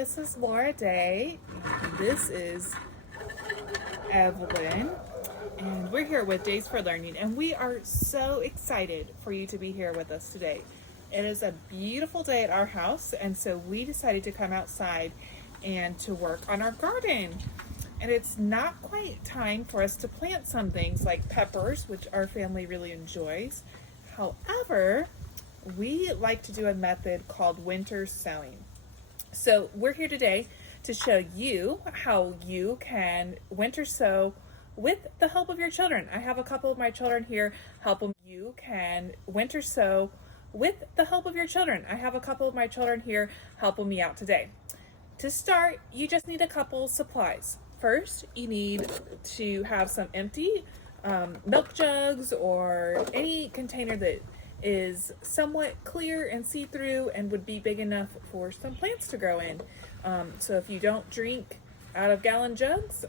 this is Laura Day. This is Evelyn. And we're here with Days for Learning. And we are so excited for you to be here with us today. It is a beautiful day at our house. And so we decided to come outside and to work on our garden. And it's not quite time for us to plant some things like peppers, which our family really enjoys. However, we like to do a method called winter sowing. So we're here today to show you how you can winter sow with the help of your children. I have a couple of my children here help them. You can winter sow with the help of your children. I have a couple of my children here helping me out today. To start, you just need a couple supplies. First, you need to have some empty milk jugs or any container that is somewhat clear and see-through and would be big enough for some plants to grow in. So if you don't drink out of gallon jugs,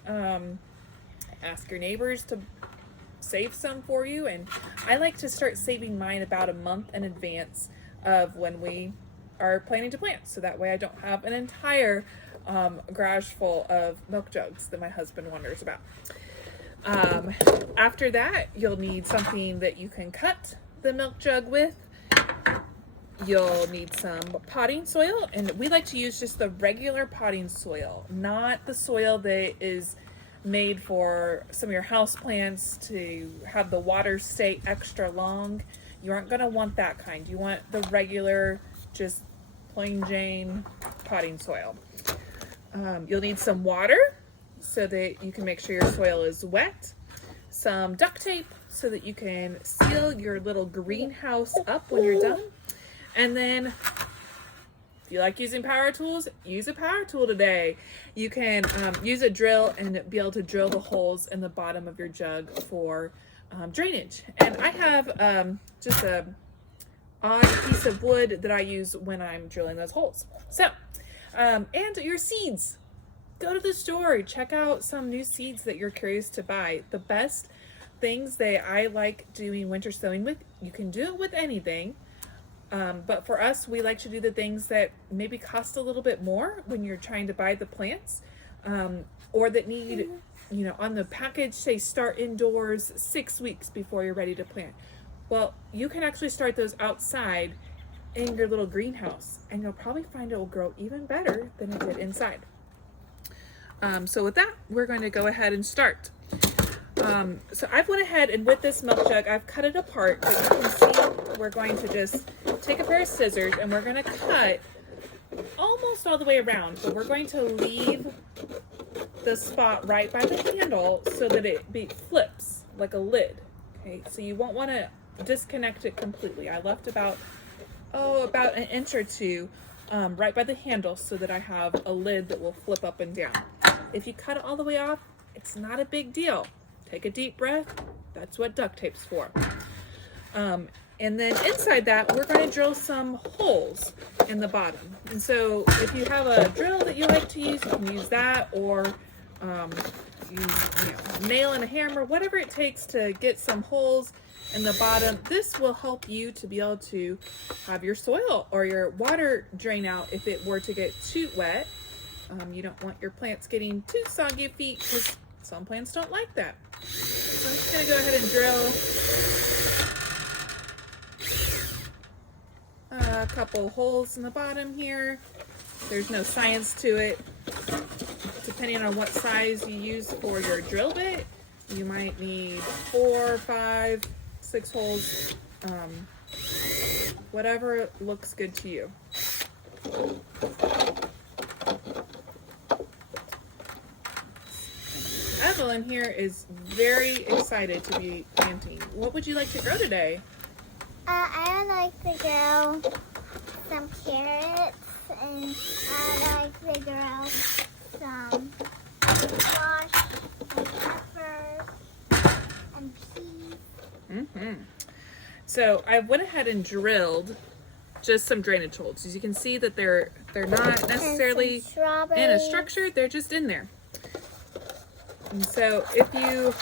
ask your neighbors to save some for you. And I like to start saving mine about a month in advance of when we are planning to plant. So that way I don't have an entire garage full of milk jugs that my husband wonders about. After that, you'll need something that you can cut the milk jug with. You'll need some potting soil, and we like to use just the regular potting soil, not the soil that is made for some of your house plants to have the water stay extra long. You aren't going to want that kind. You want the regular, just plain Jane potting soil. You'll need some water so that you can make sure your soil is wet. Some duct tape so that you can seal your little greenhouse up when you're done. And then if you like using power tools, use a power tool today. You can use a drill and be able to drill the holes in the bottom of your jug for drainage. And I have just a odd piece of wood that I use when I'm drilling those holes. So, and your seeds. Go to the store, check out some new seeds that you're curious to buy. The best things that I like doing winter sowing with, you can do it with anything, but for us, we like to do the things that maybe cost a little bit more when you're trying to buy the plants, or that need, on the package, say start indoors 6 weeks before you're ready to plant. Well, you can actually start those outside in your little greenhouse, and you'll probably find it will grow even better than it did inside. So with that, we're going to go ahead and start. So I've went ahead and with this milk jug, I've cut it apart, but you can see we're going to just take a pair of scissors and we're going to cut almost all the way around, but we're going to leave the spot right by the handle so that it flips like a lid. Okay, so you won't want to disconnect it completely. I left about an inch or two right by the handle so that I have a lid that will flip up and down. If you cut it all the way off, it's not a big deal. Take a deep breath. That's what duct tape's for. And then inside that, we're going to drill some holes in the bottom. And so if you have a drill that you like to use, you can use that, or use a nail and a hammer, whatever it takes to get some holes in the bottom. This will help you to be able to have your soil or your water drain out if it were to get too wet. You don't want your plants getting too soggy feet because some plants don't like that. So I'm just going to go ahead and drill a couple holes in the bottom here. There's no science to it. Depending on what size you use for your drill bit, you might need 4, 5, 6 holes, whatever looks good to you. Evelyn here is very excited to be planting. What would you like to grow today? I would like to grow some carrots, and I would like to grow some squash and peppers and peas. So I went ahead and drilled just some drainage holes. As you can see that they're not necessarily in a structure, they're just in there. And so if you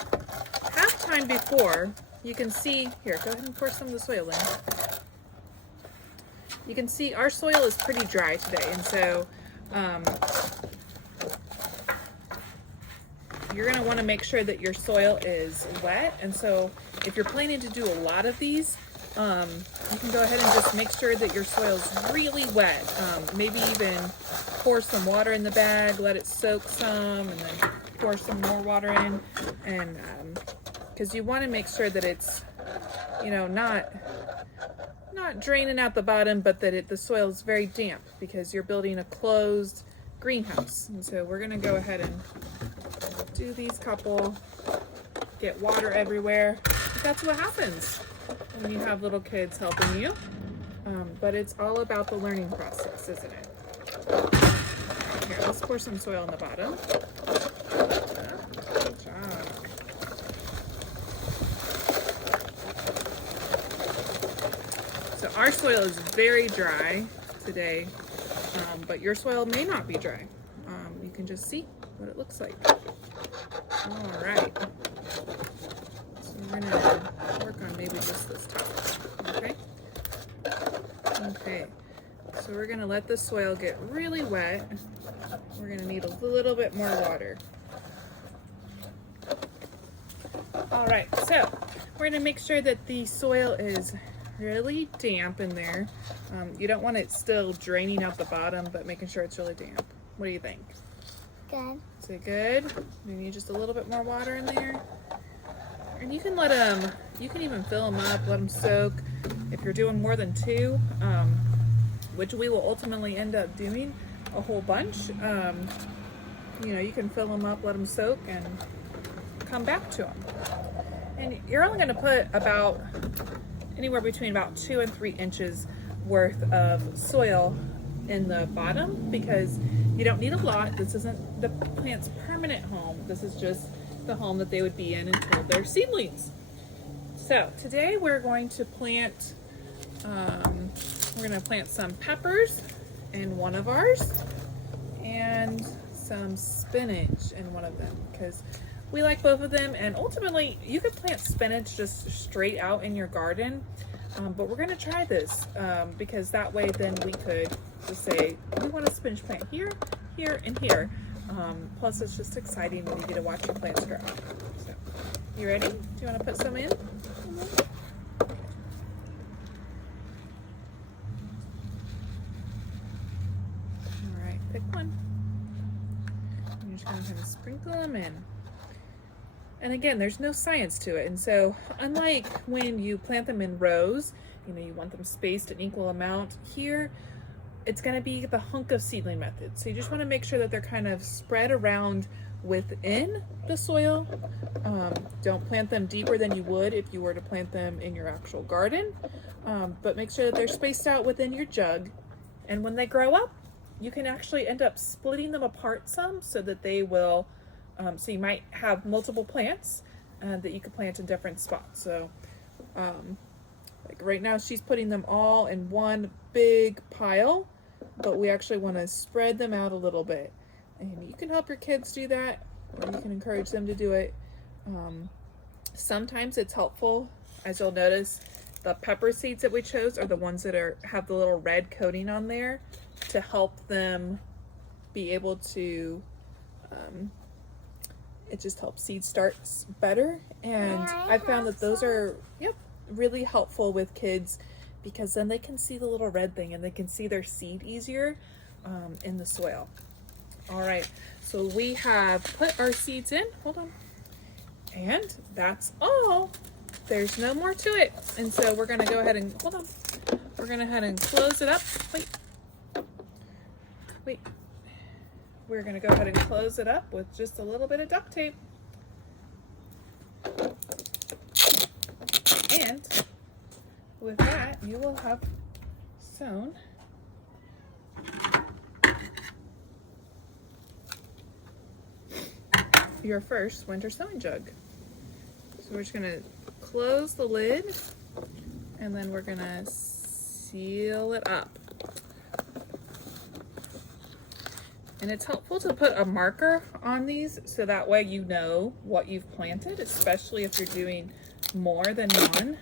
have time before, you can see, here, go ahead and pour some of the soil in. You can see our soil is pretty dry today, and so you're going to want to make sure that your soil is wet. And so if you're planning to do a lot of these, you can go ahead and just make sure that your soil is really wet. Maybe even pour some water in the bag, let it soak some, and then pour some more water in. And because you want to make sure that it's, you know, not draining out the bottom, but that the soil is very damp, because you're building a closed greenhouse. And so we're going to go ahead and do these couple, get water everywhere. But that's what happens when you have little kids helping you. But it's all about the learning process, isn't it? Here, let's pour some soil on the bottom. Good job. So our soil is very dry today, but your soil may not be dry. You can just see what it looks like. All right. So we're gonna work on maybe just this top, okay? Okay, so we're gonna let the soil get really wet. We're gonna need a little bit more water. All right, so we're gonna make sure that the soil is really damp in there. You don't want it still draining out the bottom, but making sure it's really damp. What do you think? Good. Is it good? You need just a little bit more water in there. And you can let them, you can even fill them up, let them soak. If you're doing more than two, which we will ultimately end up doing a whole bunch, you know, you can fill them up, let them soak, and come back to them. And you're only going to put about anywhere between about 2 and 3 inches worth of soil in the bottom, because you don't need a lot. This isn't the plant's permanent home. This is just the home that they would be in until they're seedlings. So today we're going to plant, some peppers in one of ours, and some spinach in one of them, because we like both of them. And ultimately you could plant spinach just straight out in your garden, but we're going to try this because that way then we could just say we want a spinach plant here, here, and here. Plus it's just exciting when you get to watch your plants grow. So, you ready? Do you want to put some in? All right, pick one. You're just going to kind of sprinkle them in. And again, there's no science to it. And so unlike when you plant them in rows, you know, you want them spaced an equal amount, here it's going to be the hunk of seedling method. So you just want to make sure that they're kind of spread around within the soil. Don't plant them deeper than you would if you were to plant them in your actual garden, but make sure that they're spaced out within your jug. And when they grow up, you can actually end up splitting them apart some, so that they will, so you might have multiple plants that you could plant in different spots. So like right now she's putting them all in one big pile, but we actually want to spread them out a little bit. And you can help your kids do that, or you can encourage them to do it. Sometimes it's helpful, as you'll notice, the pepper seeds that we chose are the ones that have the little red coating on there to help them be able to, it just helps seed start better. And I found that those are, really helpful with kids, because then they can see the little red thing and they can see their seed easier in the soil. All right, so we have put our seeds in, hold on, and that's all. There's no more to it. And so we're gonna go ahead and, hold on, we're gonna go ahead and close it up. Wait. We're gonna go ahead and close it up with just a little bit of duct tape. And with that, you will have sown your first winter sowing jug. So we're just gonna close the lid, and then we're gonna seal it up. And it's helpful to put a marker on these, so that way you know what you've planted, especially if you're doing more than one.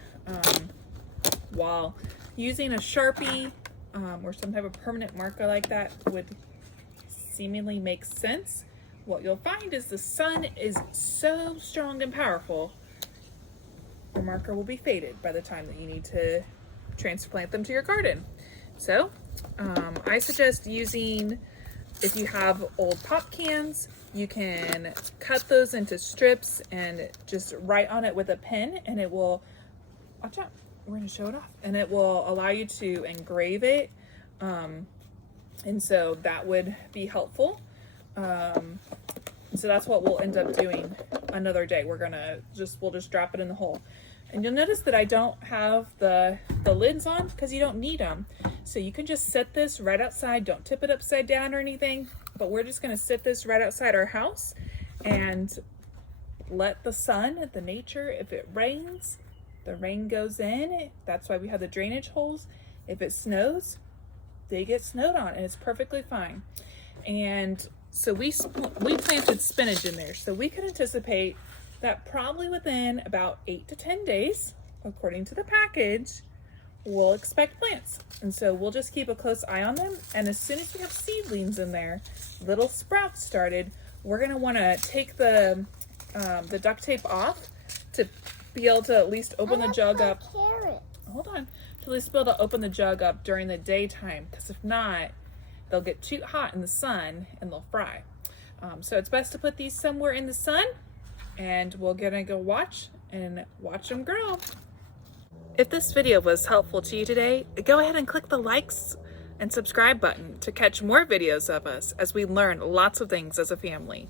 While using a Sharpie or some type of permanent marker like that would seemingly makes sense, what you'll find is the sun is so strong and powerful, your marker will be faded by the time that you need to transplant them to your garden. So I suggest using, if you have old pop cans, you can cut those into strips and just write on it with a pen, and it will, watch out, we're going to show it off, and it will allow you to engrave it. And so that would be helpful. So that's what we'll end up doing another day. We'll just drop it in the hole. And you'll notice that I don't have the lids on because you don't need them. So you can just set this right outside. Don't tip it upside down or anything, but we're just gonna sit this right outside our house and let the sun, the nature, if it rains, the rain goes in. That's why we have the drainage holes. If it snows, they get snowed on, and it's perfectly fine. And so we planted spinach in there. So we could anticipate that probably within about 8 to 10 days, according to the package, we'll expect plants. And so we'll just keep a close eye on them. And as soon as we have seedlings in there, little sprouts started, we're gonna wanna take the duct tape off to be able to at least open the jug up. Hold on. To at least be able to open the jug up during the daytime, because if not, they'll get too hot in the sun and they'll fry. So it's best to put these somewhere in the sun, and we're gonna go watch them grow. If this video was helpful to you today, go ahead and click the likes and subscribe button to catch more videos of us as we learn lots of things as a family.